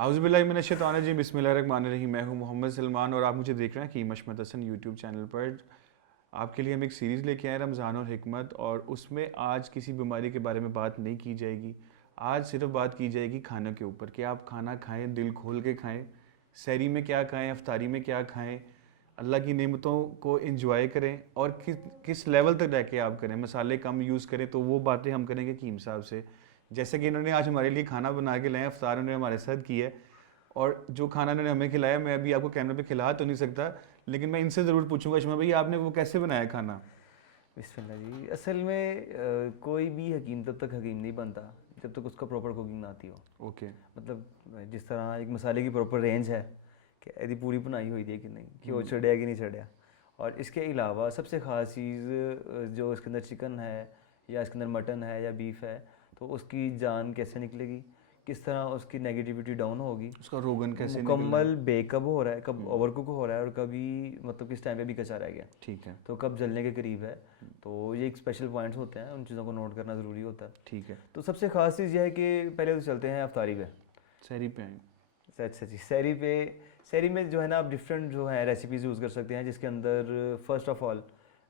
आउज़ुबिल्लाहिमिनश्शैतानिर्रजीम बिस्मिल्लाहिर्रहमानिर्रहीम। मैं हूं मोहम्मद सलमान और आप मुझे देख रहे हैं कीमत हसन यूट्यूब चैनल पर। आपके लिए हम एक सीरीज़ लेके आए रमज़ान और हिकमत, और उसमें आज किसी बीमारी के बारे में बात नहीं की जाएगी। आज सिर्फ बात की जाएगी खाने के ऊपर कि आप खाना खाएं, दिल खोल के खाएं। सहरी में क्या खाएं, अफ्तारी में क्या खाएं, अल्लाह की नेमतों को एंजॉय करें और किस लेवल तक रह के आप करें। मसाले कम यूज़ करें, तो वो बातें हम करेंगे कीम साहब से। जैसे कि इन्होंने आज हमारे लिए खाना बना के लाए, अफ्तार उन्होंने हमारे साथ किया है, और जो खाना इन्होंने हमें खिलाया मैं अभी आपको कैमरे पे खिला तो नहीं सकता, लेकिन मैं इनसे ज़रूर पूछूंगा शमा भाई आपने वो कैसे बनाया खाना। बिस्मिल्लाह जी। असल में कोई भी हकीम तब तक हकीम नहीं बनता जब तक उसका प्रॉपर कुकिंग ना आती हो। ओके। मतलब जिस तरह एक मसाले की प्रॉपर रेंज है कि यदि पूरी बनाई हुई थी कि नहीं, कि वो चढ़िया कि नहीं चढ़िया। और इसके अलावा सबसे ख़ास चीज़ जो इसके अंदर चिकन है या इसके अंदर मटन है या बीफ है, तो उसकी जान कैसे निकलेगी, किस तरह उसकी नेगेटिविटी डाउन होगी, उसका रोगन कैसे निकलना है। मुकम्मल बेक कब हो रहा है, कब ओवर कुक हो रहा है, और कभी मतलब किस टाइम पे भी कच्चा रह गया, ठीक है। तो कब जलने के करीब है। तो ये एक स्पेशल पॉइंट्स होते हैं, उन चीज़ों को नोट करना ज़रूरी होता है। ठीक है। तो सबसे ख़ास चीज़ यह है कि पहले तो चलते हैं अफ्तारी पे। सहरी पे आए। अच्छा जी, सहरी में जो है ना, आप डिफरेंट जो है रेसिपीज़ यूज़ कर सकते हैं, जिसके अंदर फर्स्ट ऑफ ऑल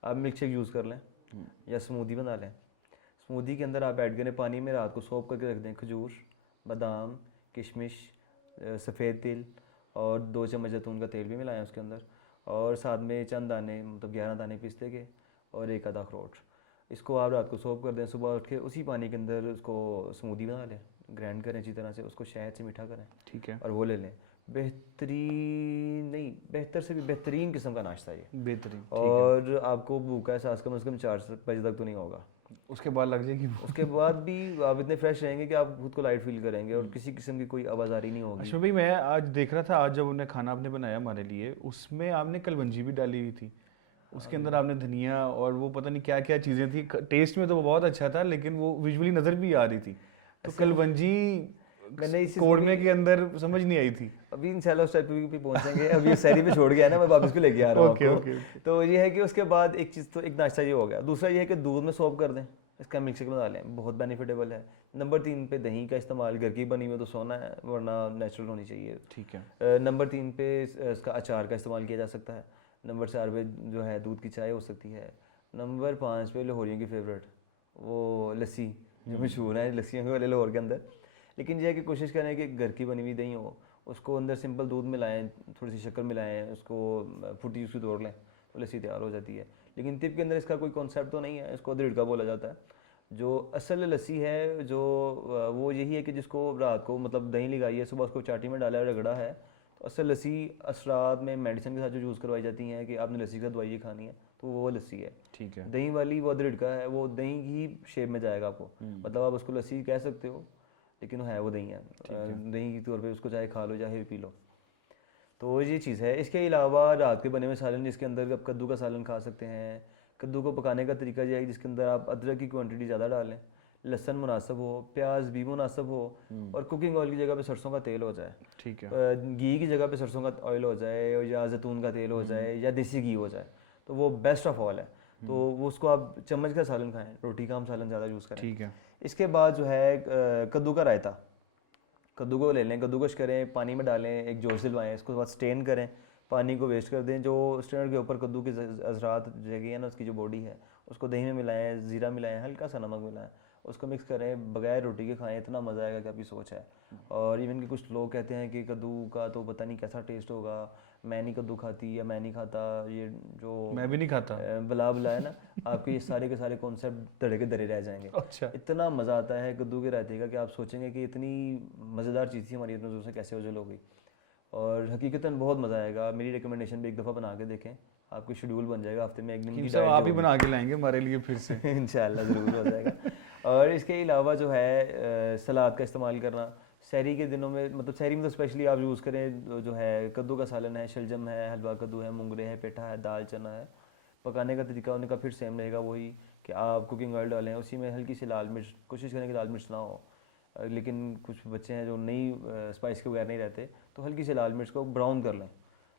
आप मिल्क शेक यूज़ कर लें या स्मूदी बना लें। स्मूदी के अंदर आप ऐड करें पानी में, रात को सोप करके रख दें खजूर, बादाम, किशमिश, सफ़ेद तिल और 2 चम्मच जैतून का तेल भी मिलाएं उसके अंदर, और साथ में चंद दाने, मतलब 11 दाने पिस्ते के और एक आधा अखरोट। इसको आप रात को सोप कर दें, सुबह उठ के उसी पानी के अंदर उसको स्मूदी बना लें, ग्राइंड करें अच्छी तरह से, उसको शहद से मीठा करें, ठीक है। और वो ले लें। बेहतरीन नहीं, बेहतर से भी बेहतरीन किस्म का नाश्ता ये। बेहतरीन। ठीक है। और आपको भूखा एहसास कम से कम 4 बजे तक तो नहीं होगा। उसके बाद लग जाएगी उसके बाद भी आप इतने फ्रेश रहेंगे कि आप खुद को लाइट फील करेंगे और किसी किस्म की कोई आवाज़ारी नहीं होगी। अच्छा भाई, मैं आज देख रहा था, आज जब उन्होंने खाना आपने बनाया हमारे लिए, उसमें आपने कलवंजी भी डाली हुई थी, उसके अंदर आपने धनिया और वो पता नहीं क्या क्या चीज़ें थी। टेस्ट में तो वो बहुत अच्छा था, लेकिन वो विजुअली नज़र भी आ रही थी। तो कलवंजी मैंने इस कोड़मे के अंदर समझ नहीं आई थी। अभी इंशाल्लाह उस टाइप पे पहुंचेंगे। अभी ये सहरी पे छोड़ गया है ना, मैं वापस भी लेके आ रहा हूँ ओके आपको। Okay okay. तो ये है कि उसके बाद एक चीज़, तो एक नाश्ता ये हो गया। दूसरा ये है कि दूध में सोप कर दें, इसका मिल्क शेक बना लें, बहुत बेनिफिटेबल है। नंबर 3 पे दही का इस्तेमाल, घर की बनी हुई तो सोना है, वरना नेचुरल होनी चाहिए। ठीक है। नंबर 3 पे इसका अचार का इस्तेमाल किया जा सकता है। नंबर 4 पे जो है दूध की चाय हो सकती है। नंबर 5 पे लाहौरियों की फेवरेट वो लस्सी, जो मशहूर है लस्सियों के वाले लाहौर के अंदर। लेकिन यह है कि कोशिश करें कि घर की बनी हुई दही हो, उसको अंदर सिंपल दूध मिलाएं, थोड़ी सी शक्कर मिलाएं, उसको फुटी उसकी तोड़ लें, तो लस्सी तैयार हो जाती है। लेकिन तिप के अंदर इसका कोई कॉन्सेप्ट तो नहीं है, इसको दृढ़ बोला जाता है। जो असल लस्सी है जो वो यही है कि जिसको रात को मतलब दही लगाई है, सुबह उसको चाटी में डाला है, रगड़ा है। तो असल लस्सी असरात में मेडिसिन के साथ जो यूज़ करवाई जाती हैं कि आपने लस्सी के साथ दवाई खानी है, तो वो लस्सी है। ठीक है। दही वाली वो दृढ़ का है, वो दही की शेप में जाएगा आपको, मतलब आप उसको लस्सी कह सकते हो, लेकिन वो है वो दही है। दही के तौर पे उसको चाहे खा लो चाहे पी लो। तो ये चीज़ है। इसके अलावा रात के बने हुए सालन, जिसके अंदर आप कद्दू का सालन खा सकते हैं। कद्दू को पकाने का तरीका यह है जिसके अंदर आप अदरक की क्वांटिटी ज़्यादा डालें, लहसुन मुनासिब हो, प्याज भी मुनासिब हो, और कुकिंग ऑयल की जगह पे सरसों का तेल हो जाए, ठीक है। घी की जगह पे सरसों का ऑयल हो जाए, या जैतून का तेल हो जाए, या देसी घी हो जाए, तो वो बेस्ट ऑफ ऑल है। तो वो उसको आप चम्मच का सालन खाएं, रोटी का हम सालन ज़्यादा यूज़ करें। ठीक है। इसके बाद जो है कद्दू का रायता। कद्दू को ले लें, कद्दूकश करें, पानी में डालें, एक जोश दिलवाएं, इसको बाद स्टेन करें, पानी को वेस्ट कर दें। जो स्टेनर के ऊपर कद्दू के अजरात जगह है ना, उसकी जो बॉडी है, उसको दही में मिलाएं, ज़ीरा मिलाएं, हल्का सा नमक मिलाएं, उसको मिक्स करें, बगैर रोटी के खाएं, इतना मज़ा आएगा कि आपकी सोच है। और इवन कि कुछ लोग कहते हैं कि कद्दू का तो पता नहीं कैसा टेस्ट होगा, मैं नहीं कद्दू खाती या मैं नहीं खाता, ये जो मैं भी नहीं खाता। बला बला है ना, आपके ये सारे के सारे कॉन्सेप्ट धड़े के धड़े रह जाएंगे। अच्छा। इतना मज़ा आता है कद्दू के रायते का कि आप सोचेंगे कि इतनी मज़ेदार चीज़ थी, हमारी नज़रों से कैसे ओझल हो गई। और हकीकतन बहुत मज़ा आएगा। मेरी रिकमेंडेशन भी एक दफ़ा बना के देखें, आपकी शेड्यूल बन जाएगा, हफ्ते में एक दिन की सब डाइट आप जो ही होगी। बना के लाएंगे हमारे लिए फिर से। इंशाल्लाह ज़रूर हो जाएगा। और इसके अलावा जो है सलाद का इस्तेमाल करना सहरी के दिनों में, मतलब सहरी में तो स्पेशली आप यूज़ करें। जो है कद्दू का सालन है, शलजम है, हलवा कद्दू है, मुंगरे है, पेठा है, दाल चना है। पकाने का तरीका उनका फिर सेम रहेगा, वही कि आप कुकिंग ऑयल डालें, उसी में हल्की सी लाल मिर्च, कोशिश करें कि लाल मिर्च ना हो, लेकिन कुछ बच्चे हैं जो नहीं स्पाइस के बगैर नहीं रहते, तो हल्की सी लाल मिर्च को ब्राउन कर लें।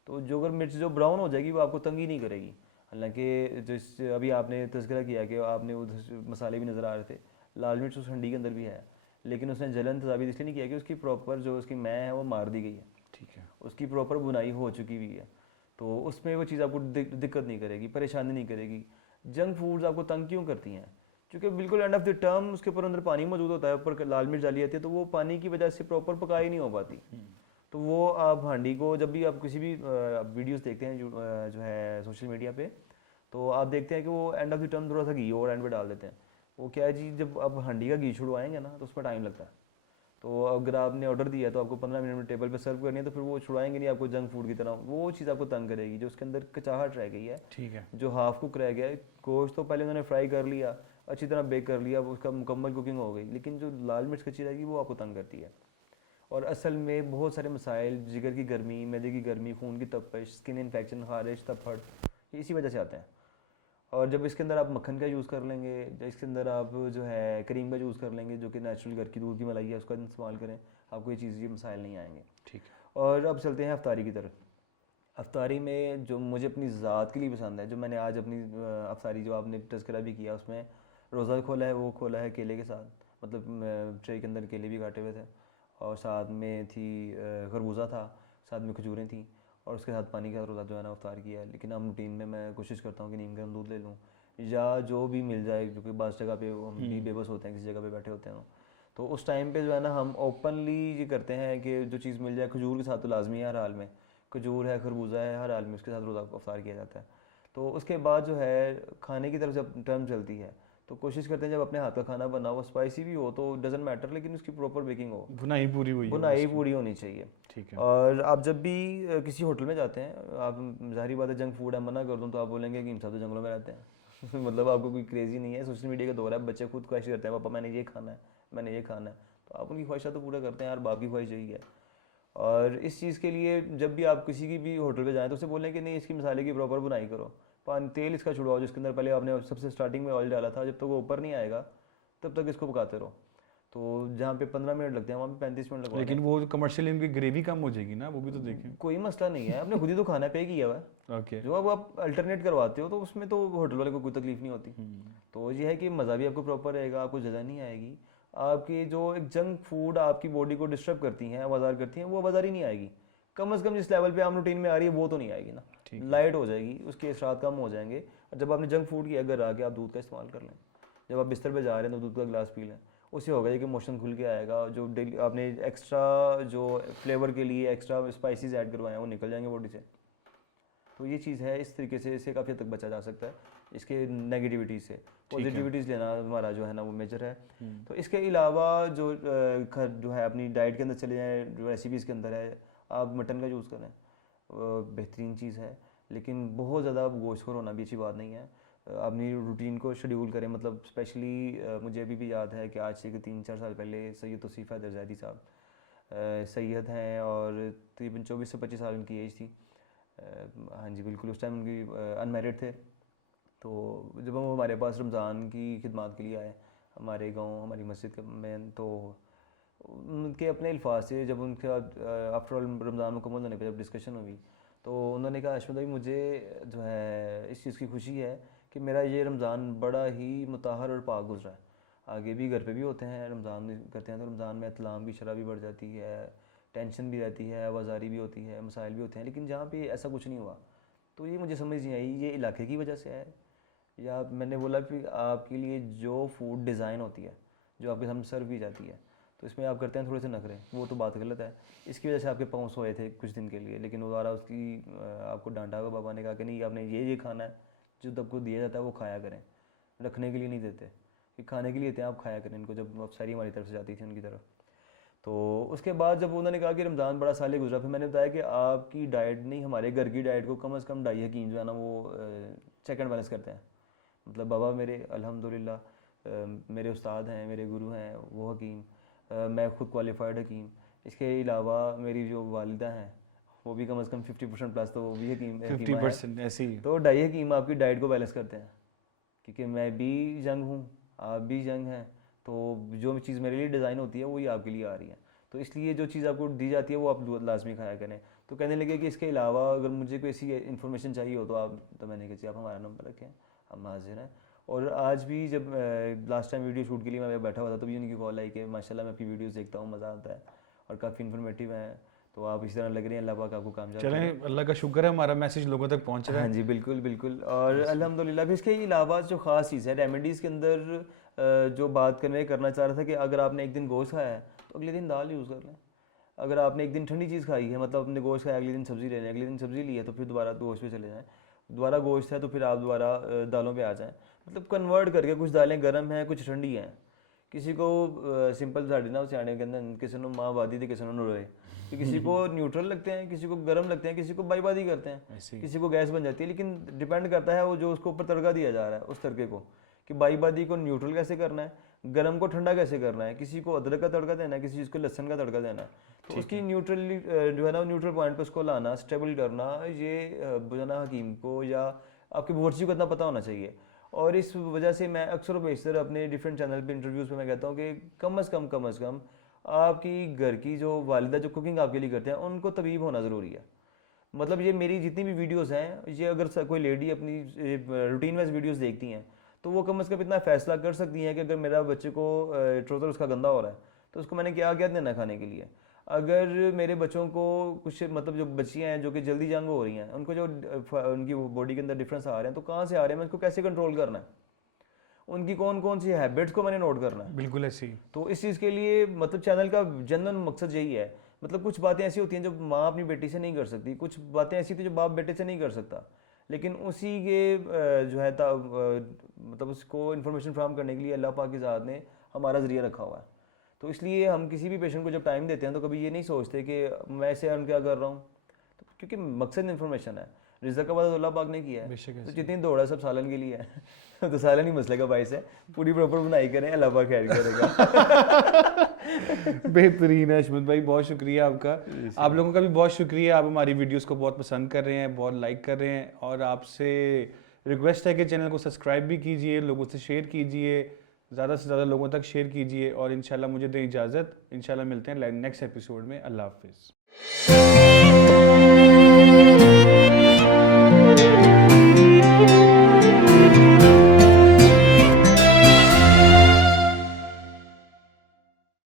तो जो अगर मिर्च जो ब्राउन हो जाएगी वो आपको तंगी नहीं करेगी। हालांकि जिस अभी आपने तज़किरा किया कि आपने उधर मसाले भी नज़र आ रहे थे, लाल मिर्च उस हंडी के अंदर भी है, लेकिन उसने जलन तजावीज़ इसलिए नहीं किया कि उसकी प्रॉपर जो उसकी मैं है वो मार दी गई है, ठीक है। उसकी प्रॉपर बुनाई हो चुकी हुई है, तो उसमें वो चीज़ आपको दिक्कत नहीं करेगी, परेशानी नहीं करेगी। जंक फूड्स आपको तंग क्यों करती हैं? क्योंकि बिल्कुल एंड ऑफ द टर्म उसके ऊपर अंदर पानी मौजूद होता है, ऊपर लाल मिर्च डाली जाती है, तो वो पानी की वजह से प्रॉपर पकाई नहीं हो पाती। तो वो आप हांडी को जब भी आप किसी भी वीडियोस देखते हैं जो है सोशल मीडिया पे, तो आप देखते हैं कि वो एंड ऑफ द टर्म थोड़ा सा घी और एंड पे डाल देते हैं। वो क्या है जी, जब आप हांडी का घी छुड़वाएंगे ना तो उसमें टाइम लगता है। तो अगर आपने ऑर्डर दिया तो आपको 15 मिनट में टेबल पे सर्व करनी है, तो फिर वो छुड़ाएंगे नहीं आपको जंक फूड की तरह, वो चीज़ आपको तंग करेगी। जो उसके अंदर कचाहट रह गई है, ठीक है। जो हाफ कुक रह गया है, गोश्त तो पहले उन्होंने फ्राई कर लिया, अच्छी तरह बेक कर लिया, वो उसका मुकम्मल कुकिंग हो गई, लेकिन जो लाल मिर्च कच्ची रहेगी वो आपको तंग करती है। और असल में बहुत सारे मसाइल, जिगर की गर्मी, मैदे की गर्मी, खून की तपश, स्किन इन्फेक्शन, खारिश, तपहट, ये इसी वजह से आते हैं। और जब इसके अंदर आप मक्खन का यूज़ कर लेंगे, जब इसके अंदर आप जो है क्रीम का यूज़ कर लेंगे, जो कि नेचुरल घर की दूध की मलाई है, उसका इस्तेमाल करें, आपको ये मसाइल नहीं आएंगे। ठीक है। और अब चलते हैं अफ्तारी की तरफ। अफ्तारी में जो मुझे अपनी ज़ात के लिए पसंद है, जो मैंने आज अपनी अफ्तारी जो आपने तज़किरा भी किया, उसमें रोज़ा खोला है, वो खोला है केले के साथ, मतलब ट्रे के अंदर केले भी काटे हुए थे, और साथ में थी खरबूजा था, साथ में खजूरें थी, और उसके साथ पानी का रोज़ा जो है ना अफ्तार किया है। लेकिन हम रूटीन में मैं कोशिश करता हूँ कि नीम गर्म दूध ले लूँ, या जो भी मिल जाए, क्योंकि बाज़ जगह पे हम भी बेबस होते हैं, किसी जगह पे बैठे होते हैं, तो उस टाइम पे जो है ना हम ओपनली ये करते हैं कि जो चीज़ मिल जाए, खजूर के साथ तो लाजमी है हर हाल में, खजूर है, खरबूजा है, हर हाल में उसके साथ रोज़ा अफ्तार किया जाता है। तो उसके बाद जो है खाने की तरफ जब टर्म चलती है, तो कोशिश करते हैं जब अपने हाथ का खाना बना हो, स्पाइसी भी हो तो डजेंट मैटर, लेकिन उसकी प्रॉपर बेकिंग हो, बुनाई पूरी हुई है बुनाई उसकी। पूरी होनी चाहिए। ठीक है। और आप जब भी किसी होटल में जाते हैं, आप ज़ाहिर बात है जंक फूड है, मना कर दूँ तो आप बोलेंगे कि हम सब तो जंगलों में रहते हैं मतलब आपको कोई क्रेज़ी नहीं है, सोशल मीडिया का दौर है, बच्चे खुद ख्वाहिश करते हैं, पापा मैंने ये खाना है, मैंने ये खाना है, तो आप उनकी ख्वाहिशा तो पूरा करते हैं यार, बाप की ख्वाहिश यही है। और इस चीज़ के लिए जब भी आप किसी की भी होटल पे जाएं तो उसे बोलें कि नहीं, इसकी मसाले की प्रॉपर बुनाई करो, पानी तेल इसका छुड़वाओ, जिसके अंदर पहले आपने सबसे स्टार्टिंग में ऑयल डाला था, जब तक वो ऊपर नहीं आएगा तब तक इसको पकाते रहो। तो जहाँ पे 15 मिनट लगते हैं वहाँ पे 35 मिनट लगवा लेकिन दें। वो कमर्शियल इनकी ग्रेवी कम हो जाएगी ना, वो भी तो देखें। कोई मसला नहीं है, आपने खुद ही तो खाना पे किया हुआ है, ओके। जो अब आप अल्टरनेट करवाते हो तो उसमें तो होटल वाले को कोई तकलीफ नहीं होती। तो ये है कि मज़ा भी आपको प्रॉपर रहेगा, आपको जजा नहीं आएगी, आपकी जो एक जंक फूड आपकी बॉडी को डिस्टर्ब करती हैं, आवाज़ार करती हैं, वो आवाज़ार ही नहीं आएगी। कम से कम जिस लेवल पे आम रूटीन में आ रही है वो तो नहीं आएगी ना, लाइट हो जाएगी, उसके असरात कम हो जाएंगे। और जब आपने जंक फूड किया, घर आके आप दूध का इस्तेमाल कर लें, जब आप बिस्तर पे जा रहे हैं तो दूध का गिलास पी लें, उससे होगा कि मोशन खुल के आएगा, जो डेली आपने एक्स्ट्रा जो फ्लेवर के लिए एक्स्ट्रा स्पाइसेस ऐड करवाए हैं वो निकल जाएंगे बॉडी से। तो ये चीज़ है, इस तरीके से इससे काफ़ी हद तक बचा जा सकता है इसके नेगेटिविटी से। पॉजिटिविटीज़ लेना हमारा जो है ना वो मेजर है। तो इसके अलावा जो है अपनी डाइट के अंदर चले जाएँ, जो रेसिपीज़ के अंदर है, आप मटन का यूज़ करें, बेहतरीन चीज़ है, लेकिन बहुत ज़्यादा गोश्तखोर होना भी अच्छी बात नहीं है। अपनी रूटीन को शेड्यूल करें, मतलब स्पेशली मुझे अभी भी याद है कि आज से 3-4 साल पहले सैयद तौसीफ़ हैदर ज़ैदी साहब सैयद हैं, और तकरीबन 24 से 25 साल उनकी एज थी। हाँ जी बिल्कुल, उस टाइम उनकी अनमैरिड थे। तो जब वो हमारे पास रमज़ान की खिदमत के लिए आए हमारे गांव, हमारी मस्जिद में, तो उनके अपने अल्फाज से जब उनके आफ्टर ऑल रमज़ान मुकम्मल होने पर जब डिस्कशन हुई, तो उन्होंने कहा अशमत भाई मुझे जो है इस चीज़ की खुशी है कि मेरा ये रमज़ान बड़ा ही मुताहर और पाक गुजरा है। आगे भी घर पे भी होते हैं, रमज़ान में करते हैं, तो रमज़ान में इतलाम की शरह भी बढ़ जाती है, टेंशन भी रहती है, आवाज़ारी भी होती है, मसाइल भी होते हैं, लेकिन जहाँ पे ऐसा कुछ नहीं हुआ, तो ये मुझे समझ नहीं आई, ये इलाके की वजह से है, या मैंने बोला कि आपके लिए जो फूड डिज़ाइन होती है, जो आपके सामने सर्व की जाती है, तो इसमें आप करते हैं थोड़े से नखरे, वो तो बात गलत है। इसकी वजह से आपके पाँव सोए थे कुछ दिन के लिए, लेकिन दोबारा उसकी आपको डांटा हुआ, बाबा ने कहा कि नहीं आपने ये खाना है, जो तब को दिया जाता है वो खाया करें, रखने के लिए नहीं देते, कि खाने के लिए देते हैं, आप खाया करें इनको, जब आप सारी हमारी तरफ से जाती थी उनकी तरफ। तो उसके बाद जब उन्होंने कहा कि रमज़ान बड़ा साल गुजरा, फिर मैंने बताया कि आपकी डाइट नहीं, हमारे घर की डाइट को कम से कम डाई हकीम जो है ना वो चेक एंड बैलेंस करते हैं। मतलब बाबा मेरे अल्हम्दुलिल्लाह मेरे उस्ताद हैं, मेरे गुरु हैं वो हकीम, मैं ख़ुद क्वालिफाइड हकीम, इसके अलावा मेरी जो वालिदा हैं वो भी कम से कम 50% प्लस, तो वो भी हकीम 50% ऐसे ही। तो डाई हकीम आपकी डाइट को बैलेंस करते हैं, क्योंकि मैं भी यंग हूँ, आप भी यंग हैं, तो जो चीज़ मेरे लिए डिज़ाइन होती है वही आपके लिए आ रही है, तो इसलिए जो चीज़ आपको दी जाती है वो आप लाजमी खाया करें। तो कहने लगे कि इसके अलावा अगर मुझे कोई ऐसी इन्फॉर्मेशन चाहिए हो तो आप, तो मैंने कहा जी आप हमारा नंबर रखें, हम हाजिर हैं। और आज भी जब लास्ट टाइम वीडियो शूट के लिए मैं बैठा हुआ था तो भी उनकी कॉल आई कि माशाल्लाह मैं आपकी वीडियोस देखता हूँ, मज़ा आता है और काफ़ी इन्फॉर्मेटिव हैं, तो आप इसी तरह लग रही हैं, अल्लाह पाक आपको कामयाब करे। चलें, अल्लाह का शुक्र है हमारा मैसेज लोगों तक पहुंच रहा हाँ है। जी, बिल्कुल बिल्कुल। और अल्हम्दुलिल्लाह भी इसके अलावा जो ख़ास चीज़ है रेमेडीज़ के अंदर जो बात करना चाह रहा था कि अगर आपने एक दिन गोश्त खाया है तो अगले दिन दाल यूज़ कर लें। अगर आपने एक दिन ठंडी चीज़ खाई है, मतलब आपने गोश्त खाया, अगले दिन सब्ज़ी ले लें, अगले दिन सब्ज़ी ली है तो फिर दोबारा गोश्त पे चले जाएँ, दोबारा गोश्त है तो फिर आप दोबारा दालों पे आ जाएँ। मतलब कन्वर्ट करके, कुछ दालें गर्म हैं कुछ ठंडी हैं। किसी को सिंपल साड़ी ना सियाने के अंदर किसी ने माँ वादी थी, किसी ने नरोए, कि किसी को न्यूट्रल लगते हैं, किसी को गर्म लगते हैं, किसी को बाईबादी करते हैं, ऐसे ही। किसी को गैस बन जाती है। लेकिन डिपेंड करता है वो जो उसको ऊपर तड़का दिया जा रहा है उस तड़के को, कि बाईबादी को न्यूट्रल कैसे करना है, गर्म को ठंडा कैसे करना है, किसी को अदरक का तड़का देना है, किसी चीज़ को लहसन का तड़का देना है। तो उसकी न्यूट्रली जो है ना न्यूट्रल पॉइंट पे उसको लाना, स्टेबल करना, ये जो है ना हकीम को या आपके बावर्ची को इतना पता होना चाहिए। और इस वजह से मैं अक्सर व बेशतर अपने डिफरेंट चैनल पे इंटरव्यूज़ में मैं कहता हूँ कि कम से कम आपकी घर की जो वालिदा जो कुकिंग आपके लिए करते हैं उनको तबीब होना ज़रूरी है। मतलब ये मेरी जितनी भी वीडियोस हैं, ये अगर कोई लेडी अपनी रूटीन वाइज वीडियोस देखती हैं तो वो कम से कम इतना फैसला कर सकती हैं कि अगर मेरा बच्चे को ट्रोजर उसका गंदा हो रहा है तो उसको मैंने क्या क्या देना खाने के लिए। अगर मेरे बच्चों को कुछ मतलब जो बच्चियाँ हैं जो कि जल्दी जंग हो रही हैं, उनको जो उनकी बॉडी के अंदर डिफरेंस आ रहे हैं तो कहाँ से आ रहे हैं, मैं उसको कैसे कंट्रोल करना है, उनकी कौन कौन सी हैबिट्स को मैंने नोट करना है। बिल्कुल ऐसे ही। तो इस चीज़ के लिए मतलब चैनल का जनरल मकसद यही है। मतलब कुछ बातें ऐसी होती हैं जो माँ अपनी बेटी से नहीं कर सकती, कुछ बातें ऐसी होती हैं जो बाप बेटे से नहीं कर सकता, लेकिन उसी के जो है मतलब उसको इन्फॉर्मेशन फ्राहम करने के लिए अल्लाह पाक की ज़ात ने हमारा ज़रिया रखा हुआ है। तो इसलिए हम किसी भी पेशेंट को जब टाइम देते हैं तो कभी ये नहीं सोचते कि मैं इसे अर्न क्या कर रहा हूँ, तो क्योंकि मकसद इन्फॉर्मेशन है। रिज़्क़ का वादा अल्लाह पाक ने किया है, बेशक तो ऐसे। जितनी दौड़ है सब सालन के लिए है तो सालन ही मसले का बाइस है। पूरी प्रॉपर बनाई करें, अल्लाह पाक खैर करेगा। बेहतरीन है अशमत भाई, बहुत शुक्रिया आपका। आप लोगों का भी बहुत शुक्रिया, आप हमारी वीडियोस को बहुत पसंद कर रहे हैं, बहुत लाइक कर रहे हैं, और आपसे रिक्वेस्ट है कि चैनल को सब्सक्राइब भी कीजिए, लोगों से शेयर कीजिए, ज़्यादा से ज़्यादा लोगों तक शेयर कीजिए, और इंशाल्लाह मुझे दें इजाज़त। इंशाल्लाह मिलते हैं नेक्स्ट एपिसोड में। अल्लाह हाफिज़।